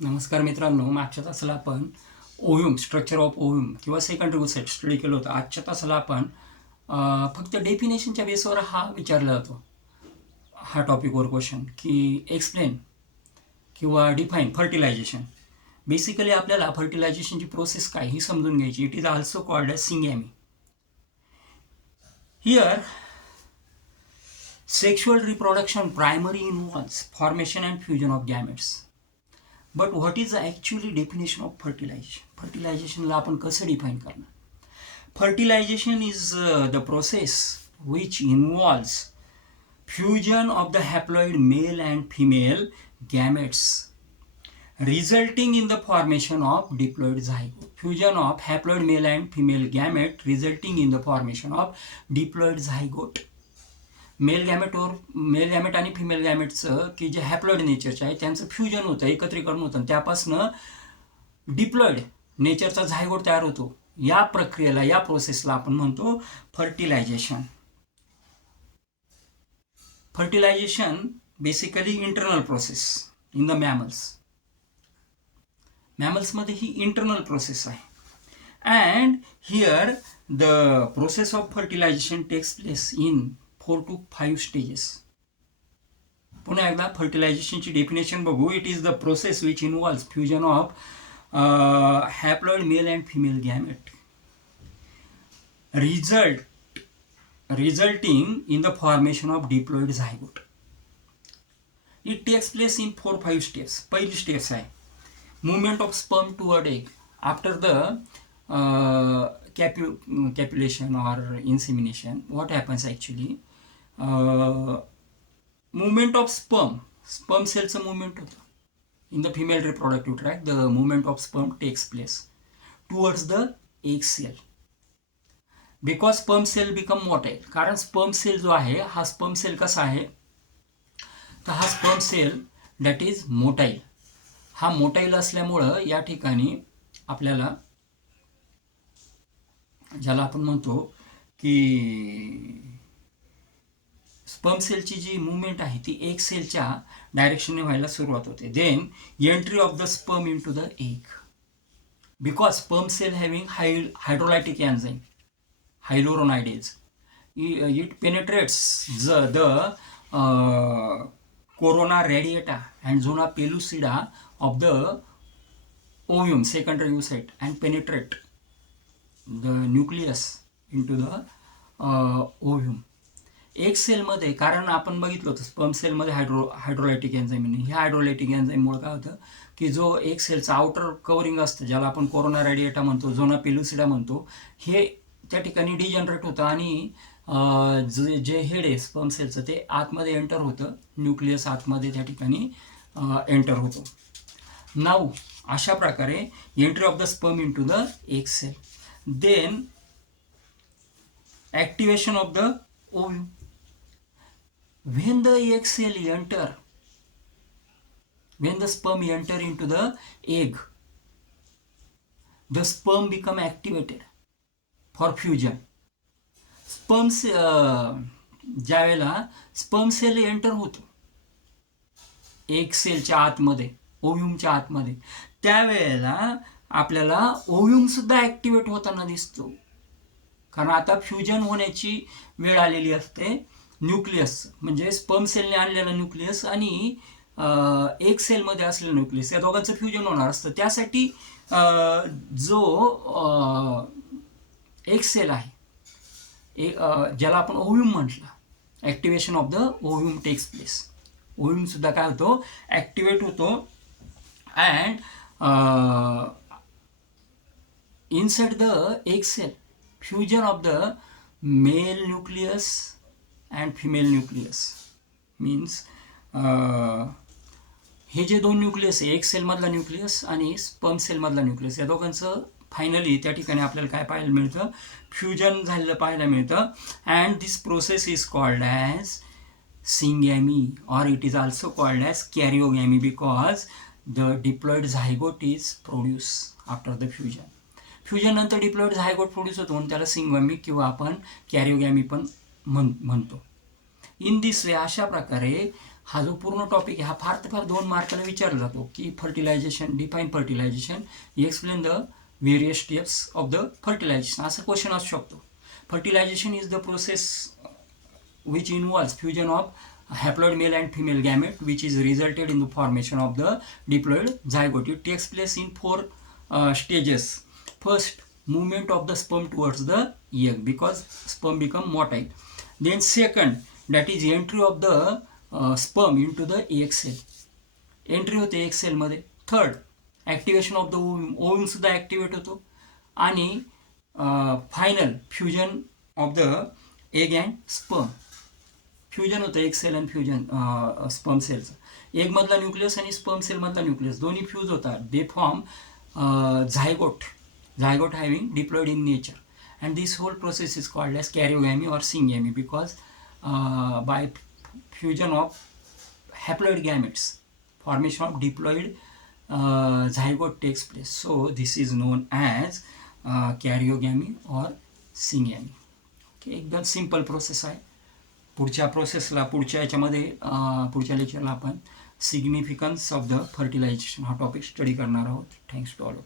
नमस्कार मित्रांनो, मागच्या तासाला आपण ओव्ह्यूम स्ट्रक्चर ऑफ ओव्ह्यूम किंवा सेकंडरी ओसाइट स्टडी केलं होतं. आजच्या तासाला आपण फक्त डेफिनेशनच्या बेसवर हा विचारला जातो, हा टॉपिकवर क्वेश्चन की एक्सप्लेन किंवा डिफाईन फर्टिलायझेशन. बेसिकली आपल्याला फर्टिलायझेशनची प्रोसेस काय ही समजून घ्यायची. It is also called as syngamy. Here sexual reproduction primary involves formation and fusion of gametes. But what is the actually definition of fertilisation? फर्टिलायझेशनला आपण कसं डिफाईन करणार? Fertilisation is the process which involves fusion of the haploid male and female gametes resulting in the formation of diploid zygote. Fusion of haploid male and female gamete resulting in the formation of diploid zygote. Mail gamete आणि female गॅमेटचं की जे haploid नेचरचे आहे त्यांचं fusion होतं, एकत्रीकरण होतं, त्यापासनं diploid नेचरचा zygote तयार होतो. या प्रक्रियेला, या प्रोसेसला आपण म्हणतो fertilisation. Fertilisation basically internal process in the मॅमल्समध्ये ही इंटरनल प्रोसेस आहे. And here the process of fertilisation takes place in 4 to 5 stages. पुन्हा एकदा फर्टिलायझेशनची डेफिनेशन बघू. It is the process which involves fusion of haploid male and female gamete resulting in the formation of diploid zygote. It takes place in 4-5 steps. पहिली steps आहे movement of sperm toward egg after the copulation or insemination. What happens actually? Movement of sperm cellचं movement होतं. In the female reproductive tract, the movement of sperm takes place towards the egg cell. Because sperm cell become motile. कारण sperm cell जो आहे, हा sperm cell कसा आहे, तर हा sperm cell that is motile. हा मोटाईल असल्यामुळं या ठिकाणी आपल्याला, ज्याला आपण म्हणतो की स्पर्म सेलची जी मुवमेंट आहे ती एग सेलच्या डायरेक्शनने व्हायला सुरुवात होते. Then entry of the sperm into the egg. Because sperm cell having hydrolytic enzyme hyaluronidase, it penetrates the corona radiata and zona pellucida of the ovum, secondary oocyte, and penetrate the nucleus into the ovum. एक सेलमध्ये, कारण आपण बघितलं होतं sperm सेलमध्ये हायड्रोलायटिक enzyme. ह्या हायड्रोलायटिक एन्झाईममुळे काय होतं की जो एक सेलचा आउटर कव्हरिंग असतं, ज्याला आपण कोरोना रेडिएटा म्हणतो, झोना पेलुसिडा म्हणतो, हे त्या ठिकाणी डिजनरेट होतं आणि जे हेड आहे स्पर्म सेलचं ते आतमध्ये एंटर होतं, न्यूक्लियस आतमध्ये त्या ठिकाणी एंटर होतो. नाऊ अशा प्रकारे entry of the sperm into the egg cell. Then activation of the ovum. when the sperm enter into the egg, the sperm become activated for fusion. ज्या वेळेला sperm sale enter होतो egg सेलच्या आतमध्ये, ओव्ह्यूमच्या आतमध्ये, त्यावेळेला आपल्याला ओव्ह्यूम सुद्धा activate होताना दिसतो. कारण आता फ्युजन होण्याची वेळ आलेली असते. न्यूक्लियस म्हणजे स्पर्म सेलने आणलेला न्यूक्लियस आणि एग सेलमध्ये असलेलं न्यूक्लियस, या दोघांचं फ्युजन होणार असतं. त्यासाठी जो एग सेल आहे, ज्याला आपण ओव्ह्यूम म्हटलं, activation of the ovum takes place. Ovum सुद्धा काय होतो, ॲक्टिवेट होतो. And inside the egg cell fusion of the male nucleus and female nucleus means हे जे दोन न्यूक्लियस आहे, एग सेलमधला न्यूक्लियस आणि स्पर्म सेलमधला न्यूक्लियस, या दोघांचं फायनली त्या ठिकाणी आपल्याला काय पाहायला मिळतं, फ्युजन झालेलं पाहायला मिळतं. And this process is called as syngamy or it is also called as karyogamy because the diploid zygote is produce after the fusion. Fusion नंतर डिप्लॉइड झायगोट प्रोड्यूस होतो म्हणून त्याला सिंगॅमी किंवा आपण कॅरिओगॅमी पण म्हणतो. इन दिस वे, अशा प्रकारे हा जो पूर्ण टॉपिक आहे हा फार तर फार 2 मार्काला विचारला जातो की fertilisation, define fertilisation, explain the various steps of the fertilisation, असा क्वेश्चन असू शकतो. Fertilisation is the process which involves fusion of haploid male and female gamete which is resulted in the formation of the diploid zygote. It takes place in 4 stages. First, movement of the sperm towards the egg because sperm become motile. Then second, that is entry of the sperm into the egg cell. Entry होते egg cell मध्ये. Third, activation of the ovum सुद्धा activate होतो. आणि final fusion of the egg and sperm. Fusion होतं egg sale आणि fusion sperm सेलचं. एगमधला nucleus आणि sperm सेलमधला nucleus दोन्ही फ्यूज होतात. They form zygote having diploid in nature, and this whole process is called as karyogamy or syngamy because by fusion of haploid gametes formation of diploid zygote takes place. So this is known as karyogamy or syngamy. Okay, एकदम simple process आहे. पुढच्या याच्यामध्ये पुढच्या लेक्चरला आपण significance of the fertilisation हा topic study करणार आहोत. Thanks to all of.